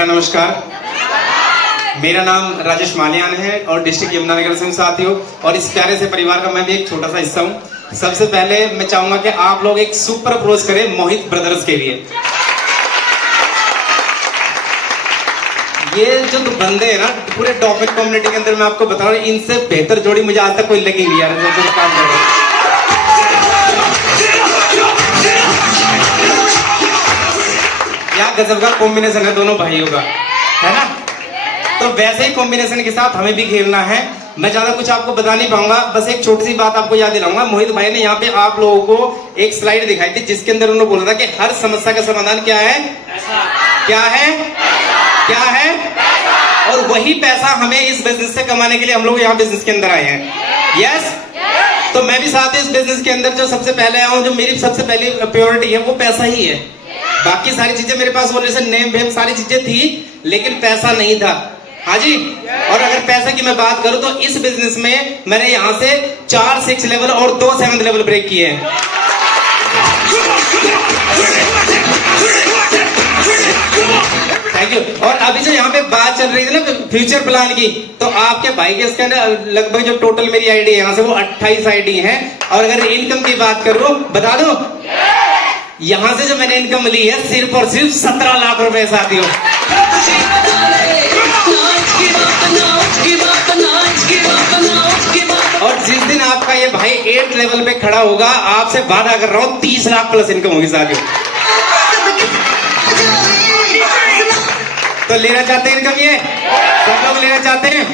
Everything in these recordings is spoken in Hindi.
मेरा नमस्कार। मेरा नाम राजेश मालियान है और डिस्ट्रिक्ट यमुनानगर से हूँ साथियों, और इस प्यारे से परिवार का मैं भी एक छोटा सा हिस्सा हूँ। सबसे पहले मैं चाहूंगा कि आप लोग एक सुपर अप्रोच करें मोहित ब्रदर्स के लिए। ये जो दो बंदे हैं ना पूरे डॉफिन कम्युनिटी के अंदर, मैं आपको बता रहा हूँ, इनसे बेहतर जोड़ी मुझे आज तक कोई लगी नहीं यार, जो काम कर रहे हैं। क्या गजब का कॉम्बिनेशन है दोनों भाइयों का, है ना? तो वैसे ही कॉम्बिनेशन के साथ हमें भी खेलना है। मैं ज्यादा कुछ आपको बता नहीं पाऊंगा, बस एक छोटी सी बात आपको याद दिलाऊंगा। मोहित भाई ने यहाँ पे आप लोगों को एक स्लाइड दिखाई थी जिसके अंदर उन्होंने बोला था कि हर समस्या का समाधान क्या है? क्या है? क्या है? और वही पैसा हमें इस बिजनेस से कमाने के लिए हम लोग यहाँ बिजनेस के अंदर आए हैं। यस, तो मैं भी साथ ही इस बिजनेस के अंदर जो सबसे पहले आया हूँ, जो मेरी सबसे पहली प्रायोरिटी है वो पैसा ही है। बाकी सारी चीजें मेरे पास बोलने से नेम वेम सारी चीजें थी, लेकिन पैसा नहीं था। हाँ जी, और अगर पैसे की मैं बात करूं तो इस बिजनेस में मैंने यहां से 4 6 लेवल और 2 7 लेवल ब्रेक किए हैं। Thank you. और अभी जो यहाँ पे बात चल रही थी ना फ्यूचर प्लान की, तो आपके भाई के इसके अंदर लगभग जो टोटल मेरी आईडी है यहाँ से वो 28 आईडी है। और अगर इनकम की बात करूं, बता दूं, यहां से जो मैंने इनकम ली है सिर्फ और सिर्फ 17 लाख रुपए साथियों। और जिस दिन आपका ये भाई 8 लेवल पे खड़ा होगा, आपसे वादा कर रहा हूं 30 लाख प्लस इनकम होगी साथियों। तो लेना चाहते हैं इनकम? ये सब लोग लेना चाहते हैं?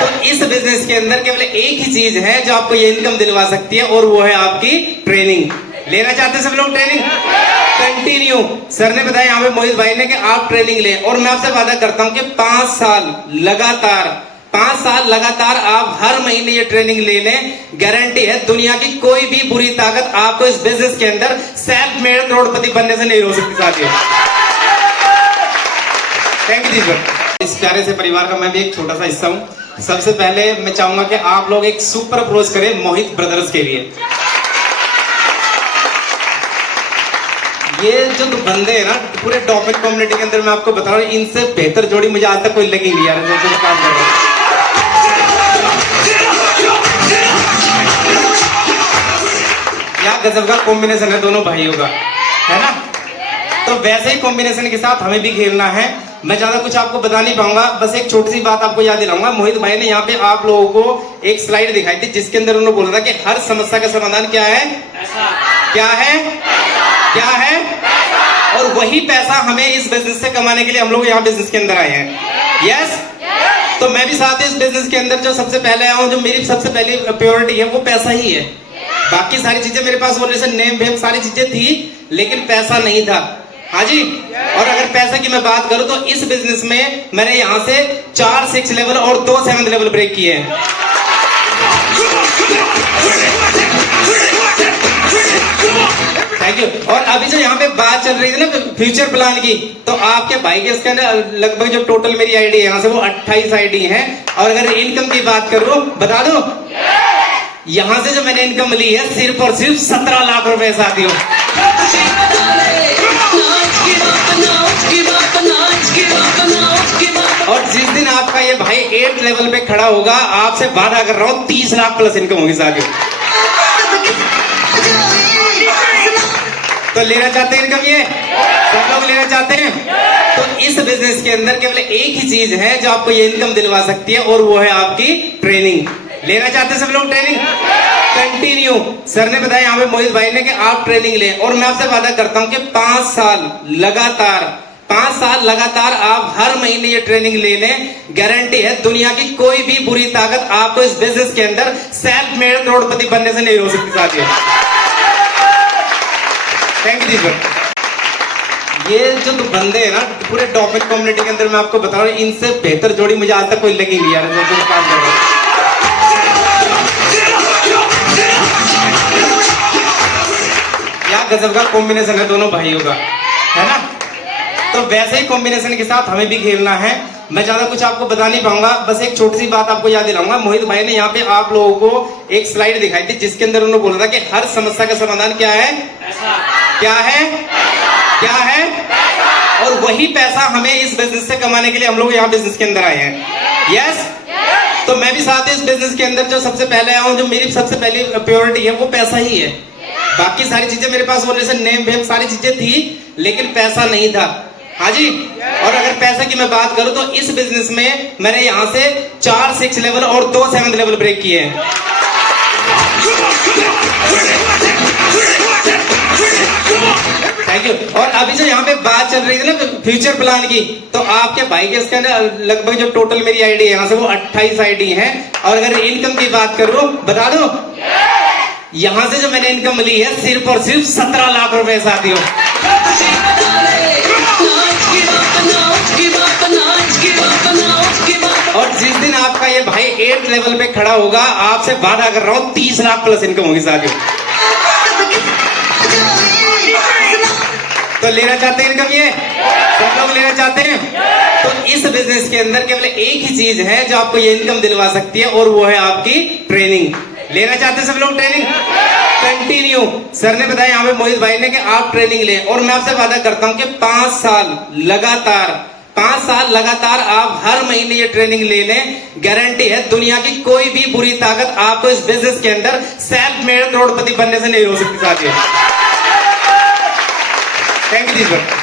तो इस बिजनेस के अंदर केवल एक ही चीज है जो आपको ये इनकम दिलवा सकती है, और वो है आपकी ट्रेनिंग। लेना चाहते हैं सब लोग ट्रेनिंग? कंटिन्यू सर ने बताया यहाँ पे मोहित भाई ने कि आप ट्रेनिंग लें, और मैं आपसे वादा करता हूं कि 5 साल लगातार आप हर महीने ये ट्रेनिंग ले लें। गारंटी है दुनिया की कोई भी बुरी ताकत आपको इस बिजनेस के अंदर सेल्फ मेड करोड़पति बनने से नहीं रोक सकती साथियों। Thank you ji sir. इस प्यारे से परिवार का मैं भी एक छोटा सा हिस्सा हूँ। सबसे पहले मैं चाहूंगा कि आप लोग एक सुपर अप्रोच करें मोहित ब्रदर्स के लिए। ये जो दो बंदे हैं ना पूरे डॉफिन कम्युनिटी के अंदर, मैं आपको बता रहा हूँ, इनसे बेहतर जोड़ी मुझे आज तक कोई लगी नहीं यार, जो काम कर रहे हैं। क्या गजब का कॉम्बिनेशन है दोनों भाइयों का, है ना? तो वैसे ही कॉम्बिनेशन के साथ हमें भी खेलना है। मैं ज्यादा कुछ आपको बता नहीं पाऊंगा, बस एक छोटी सी बात आपको याद दिलाऊंगा। मोहित भाई ने यहाँ पे आप लोगों को एक स्लाइड दिखाई थी जिसके अंदर उन्होंने बोला था कि हर समस्या का समाधान क्या है? क्या है? क्या है? और वही पैसा हमें इस बिजनेस से कमाने के लिए हम लोग यहाँ बिजनेस के अंदर आए हैं। यस, तो मैं भी साथ ही इस बिजनेस के अंदर जो सबसे पहले आया हूँ, जो मेरी सबसे पहली प्रायोरिटी है वो पैसा ही है। बाकी सारी चीजें मेरे पास बोलने से नेम वेम सारी चीजें थी, लेकिन पैसा नहीं था। हाँ जी, और अगर पैसे की मैं बात करूं तो इस बिजनेस में मैंने यहां से 4 6 लेवल और 2 7 लेवल ब्रेक किए हैं। Thank you. और अभी जो यहाँ पे बात चल रही थी ना फ्यूचर प्लान की, तो आपके भाई के इसके अंदर लगभग जो टोटल मेरी आईडी है यहाँ से वो 28 आईडी है। और अगर इनकम की बात करूं, बता दूं, यहां से जो मैंने इनकम ली है सिर्फ और सिर्फ 17 लाख रुपए साथियों। और जिस दिन आपका ये भाई 8 लेवल पे खड़ा होगा, आपसे वादा कर रहा हूं 30 लाख प्लस इनकम होगी साथियों। तो लेना चाहते हैं इनकम? ये सब लोग लेना चाहते हैं? तो इस बिजनेस के अंदर केवल एक ही चीज है जो आपको ये इनकम दिलवा सकती है, और वो है आपकी ट्रेनिंग। लेना चाहते हैं सब लोग ट्रेनिंग? कंटिन्यू सर ने बताया यहाँ पे मोहित भाई ने कि आप ट्रेनिंग लें, और मैं आपसे वादा करता हूं कि 5 साल लगातार आप हर महीने ये ट्रेनिंग ले लें। गारंटी है दुनिया की कोई भी बुरी ताकत आपको इस बिजनेस के अंदर सेल्फ मेड करोड़पति बनने से नहीं रोक सकती साथियों। Thank you ji sir. ये जो दो बंदे हैं ना पूरे डॉफिन कम्युनिटी के अंदर, मैं आपको बता रहा हूँ, इनसे बेहतर जोड़ी मुझे आज तक कोई लगी नहीं यार, जो काम कर रहे हैं। क्या गजब का कॉम्बिनेशन है दोनों भाइयों का, है ना? तो वैसे ही कॉम्बिनेशन के साथ हमें भी खेलना है। मैं ज्यादा कुछ आपको बता नहीं पाऊंगा, बस एक छोटी सी बात आपको याद दिलाऊंगा। मोहित भाई ने यहाँ पे आप लोगों को एक स्लाइड दिखाई थी जिसके अंदर उन्होंने बोला था कि हर समस्या का समाधान क्या है? क्या है? क्या है? और वही पैसा हमें इस बिजनेस से कमाने के लिए हम लोग यहाँ बिजनेस के अंदर आए हैं। यस, तो मैं भी साथ ही इस बिजनेस के अंदर जो सबसे पहले आया हूँ, जो मेरी सबसे पहली प्रायोरिटी है वो पैसा ही है। बाकी सारी चीजें मेरे पास होने से नेम वेम सारी चीजें थी, लेकिन पैसा नहीं था। हाँ जी, और अगर पैसे की मैं बात करूं तो इस बिजनेस में मैंने यहाँ से 4 6 लेवल और 2 7 लेवल ब्रेक किए हैं। Thank you. और अभी जो यहाँ पे बात चल रही थी ना फ्यूचर प्लान की, तो आपके भाई के इसके अंदर लगभग जो टोटल मेरी आईडी है यहाँ से वो 28 आईडी है। और अगर इनकम की बात करूं, बता दूं, यहाँ से जो मैंने इनकम ली है सिर्फ और सिर्फ 17 लाख रुपए साथियों। और जिस दिन आपका ये भाई 8 लेवल पे खड़ा होगा, आपसे वादा कर रहा हूँ 30 लाख प्लस इनकम होगी साथियों। तो लेना चाहते हैं इनकम, ये सब लोग लेना चाहते हैं। तो इस बिजनेस के अंदर केवल एक ही चीज है जो आपको ये इनकम दिलवा सकती है, और वो है आपकी ट्रेनिंग। लेना चाहते हैं सब लोग ट्रेनिंग? कंटिन्यू सर ने बताया यहाँ पे मोहित भाई ने कि आप ट्रेनिंग लें, और मैं आपसे वादा करता हूं कि 5 साल लगातार आप हर महीने ये ट्रेनिंग ले लें। गारंटी है दुनिया की कोई भी बुरी ताकत आपको इस बिजनेस के अंदर सेल्फ मेड करोड़पति बनने से नहीं हो सकती साथियों। Thank you ji sir.